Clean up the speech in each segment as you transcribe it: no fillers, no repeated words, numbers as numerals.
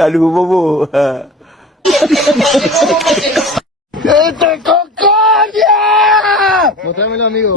Aduh, bobo. ¡Este cocoña! Mostrámelo, amigo.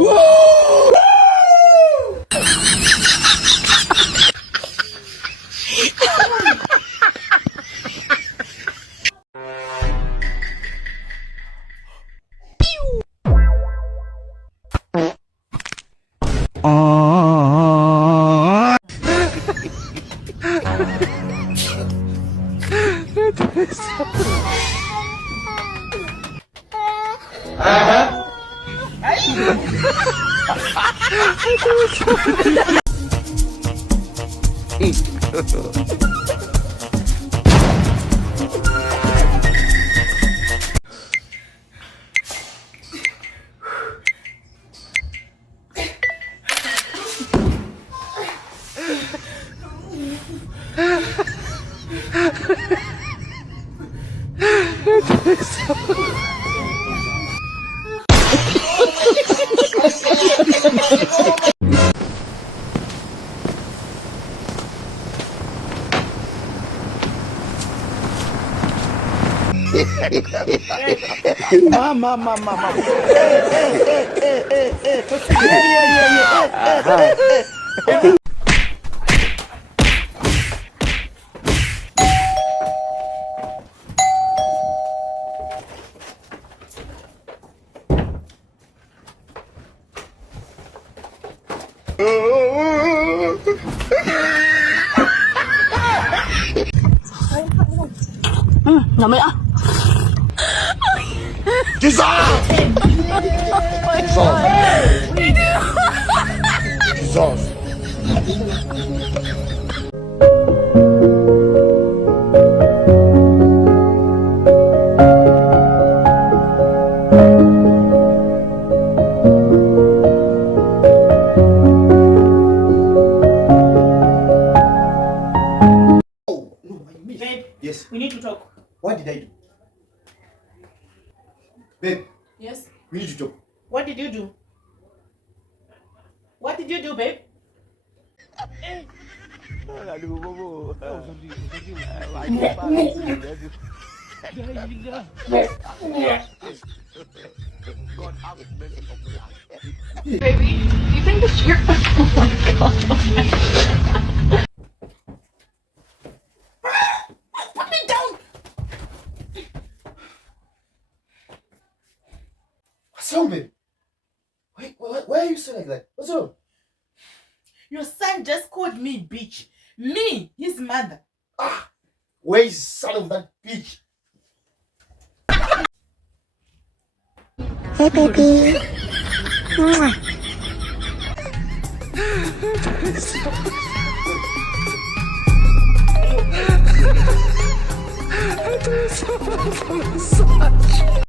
Mama. Làm gì ạ? Babe, Yes. we need to talk. What did I do? Babe, Yes? we need to talk. What did you do? What did you do, babe? Aduh, bobo. Baby, you think this is your... Oh my god. Put me down! What's wrong, babe? Why are you so like that? What's wrong? Your son just called me bitch. Me, his mother. Where is the son of that bitch? Hey, baby. Massage.